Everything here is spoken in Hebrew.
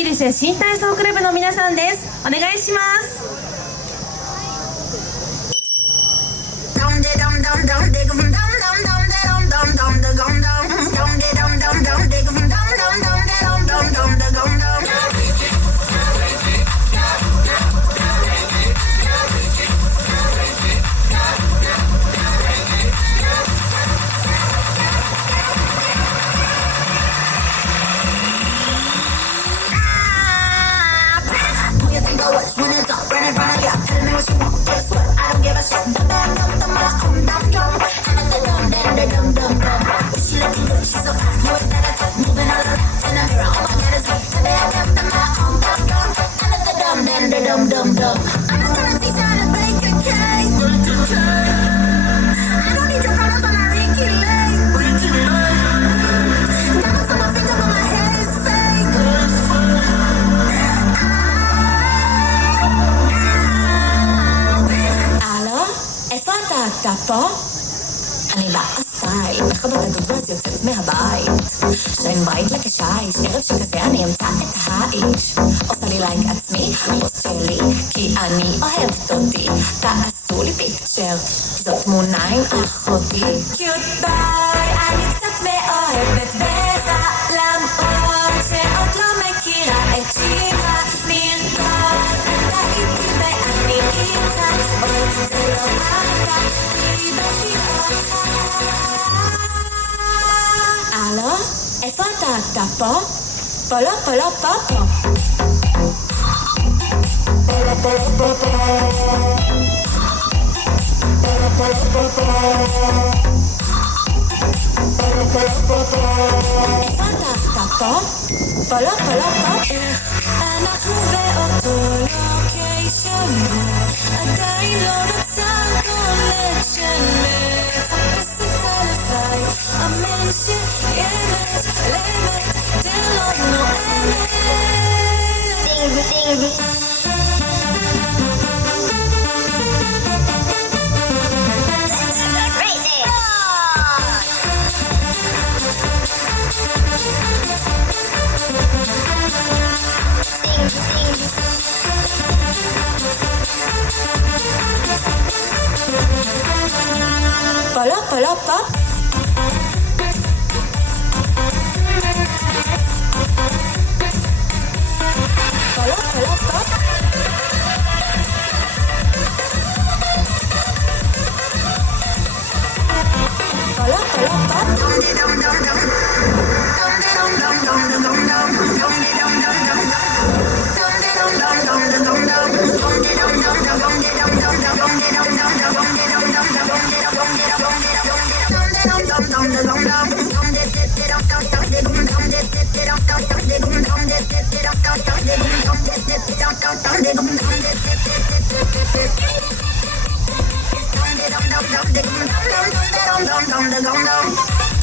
キリセ新体操クラブの皆さんです。お願いします。When it's up, right in front of ya. Tell me what you want, guess what? I don't give a shit. The band comes to my dum. And if the dum. She looking good, she's so fine. No, it's not a top. Moving all around in the mirror. Oh my God, it's hot. The band comes to my dum. And if the dum. I'm gonna teach you how to bake a cake. I don't need your problems on my Ricky Lake. Diamonds on my fingers, on my head is fake. איפה אתה פה? אני בסטייל, מכבת הדוגות יוצאת מהבית. שיין ברייט לכשיש, ערב שכזה אני אמצא את האיש. עושה לי לייק עצמי, פוסט שלי, כי אני אוהבת אותי. תעשו לי פיקצ'ר, זאת תמונה עם אחותי. קיוט ביי, אני קצת מאוהבת בך, למרות שעוד לא מכירה את שירה. נרקוד, אתה איתי ואני איתך, עוד זה לא אתה, איבדתי אותך. הלו? איפה אתה פה? פה. איפה אתה פה? פה. אנחנו באותו לוקיישן, עדיין לא נוצר קונקשן. מחפש את הלוואי, אמן שאמת, לאמת, ולא נועמת. פה. Dum.